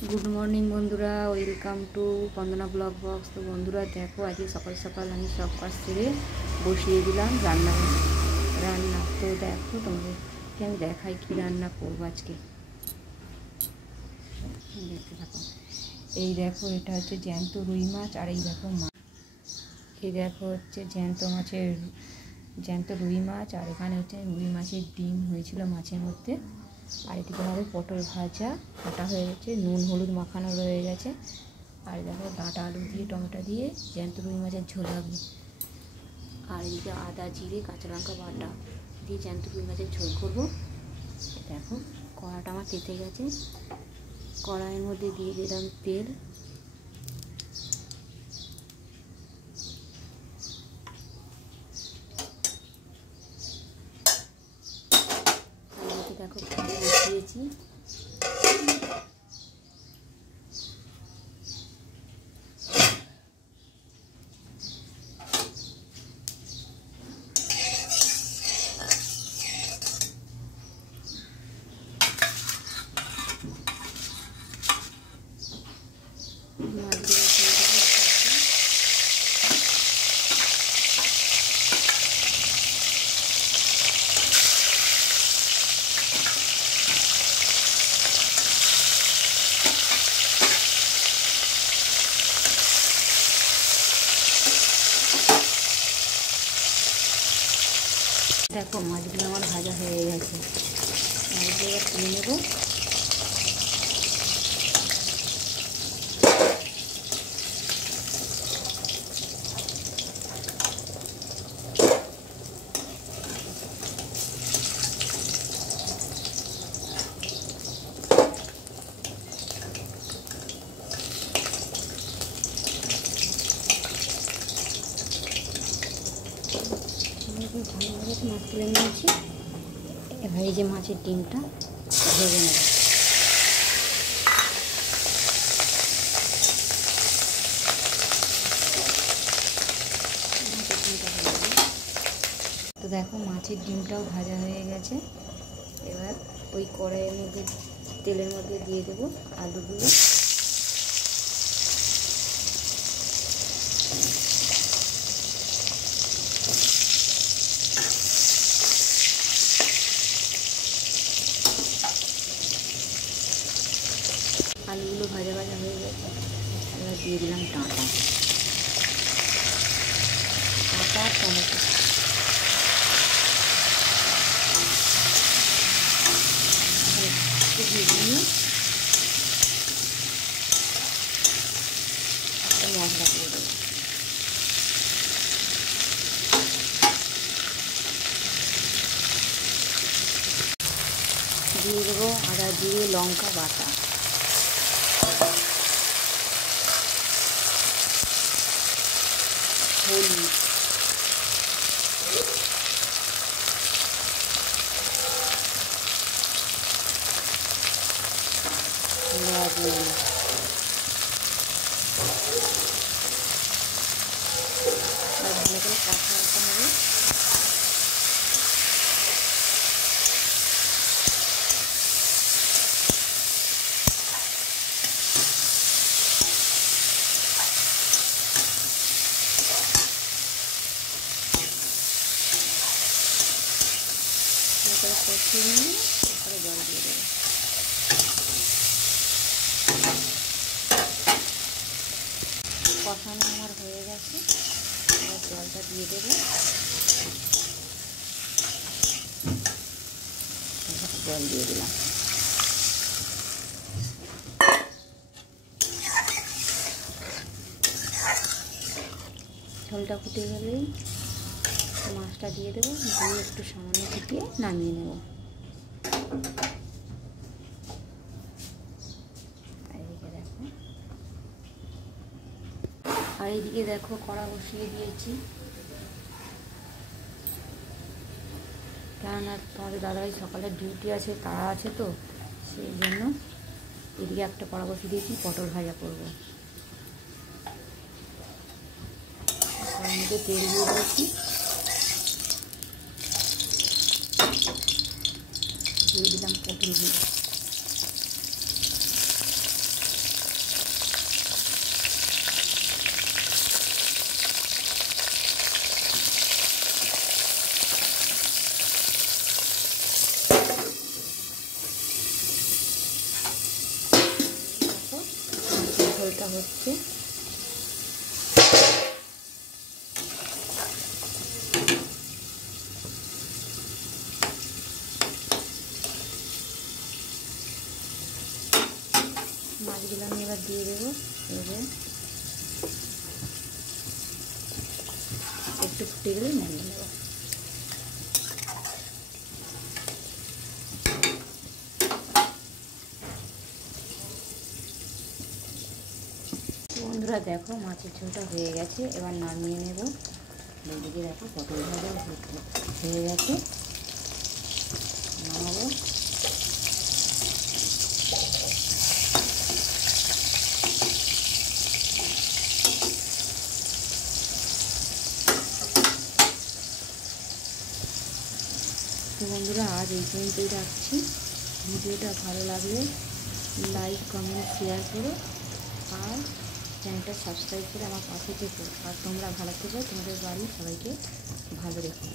Good morning बंधुरा welcome to Bandana blog बक्स। तो बंधुरा देखो आज सकाल सकाल हमें सब काज सेरे बसिए दिलाम रान्ना रान्ना। तो देखो तुम्हारे हमें देखाई कि रान्ना करब आज के देखते থাকো। এই দেখো এটা হচ্ছে জ্যান্ত রুই মাছ আর এই দেখো এই দেখো হচ্ছে জ্যান্ত রুই মাছ আর এখানে হচ্ছে রুই মাছের ডিম হয়েছিল মাছের মধ্যে। আর এদিকে হবে পটল ভাজা কাটা হয়ে গেছে, নুন হলুদ মাখানো রয়ে গেছে। আর দেখো ডাঁটা আলু দিয়ে টমেটো দিয়ে জ্যান্ত রুই মাছের ঝোল হবে। আর এদিকে আদা জিরে কাঁচা লঙ্কা বাটা দিয়ে জ্যান্ত রুই মাছের ঝোল করবো। দেখো কড়াটা আমার তেতে গেছে, কড়াইয়ের মধ্যে দিয়ে দিলাম তেল। দেখো বসিয়েছি, দেখো মাছগুলো আমার ভাজা হয়ে গেছে। মাছগুলো এবার তুলে নেবো। ভালোভাবে মাছ তুলে নিয়েছি। এবার এই যে মাছের ডিমটা ভেজে নেব। তো দেখো মাছের ডিমটাও ভাজা হয়ে গেছে। এবার ওই কড়াইয়ের মধ্যে তেলের মধ্যে দিয়ে দেবো আলুগুলো। আলুগুলো ভাজা ভাজা হয়ে গেছে। এবার দিয়ে দিলাম ডাঁটা টমেটো। ভেজে মশলা দিয়ে দেবো। দিয়ে দেবো আদা জিরে লঙ্কা বাটা, হলুদ, লবণ, আর ভালো করে কষাতে হবে। কষিয়ে নিয়ে তারপরে জল দিয়ে দেবো। কষানো আমার হয়ে গেছে, এবার জলটা দিয়ে দেবো। জল দিয়ে দিলাম। ঝোলটা ফুটে গেলেই মাছটা দিয়ে দেবো, দিয়ে একটু সামান্য ফুটিয়ে নামিয়ে নেব। আর এইদিকে দেখো কড়া বসিয়ে দিয়েছি, কেননা তোমাদের দাদাভাই সকালে ডিউটি আছে, তারা আছে, তো সেই জন্য এদিকে একটা কড়া বসিয়ে দিয়েছি। পটল ভাজা করবো। মধ্যে তেল দিয়ে দিয়েছি, দিয়ে দিলাম পটলগুলো। ঝোলটা হচ্ছে। মাছগুলো আমি এবার দিয়ে দেবো। এবার একটু ফুটে গেলে নামিয়ে নেব। বন্ধুরা দেখো মাছের ঝোলটা হয়ে গেছে, এবার নামিয়ে নেব। এদিকে দেখো পটল ভাজা হয়ে গেছে, নামাবো। তো বন্ধুরা আজ এই পর্যন্তই রাখছি। ভিডিওটা ভালো লাগলে লাইক কমেন্ট শেয়ার করো আর চ্যানেলটা সাবস্ক্রাইব করে আমার পাশে থেকো। আর তোমরা ভালো থেকো, তোমাদের বাড়ির সবাইকে ভালো রেখো।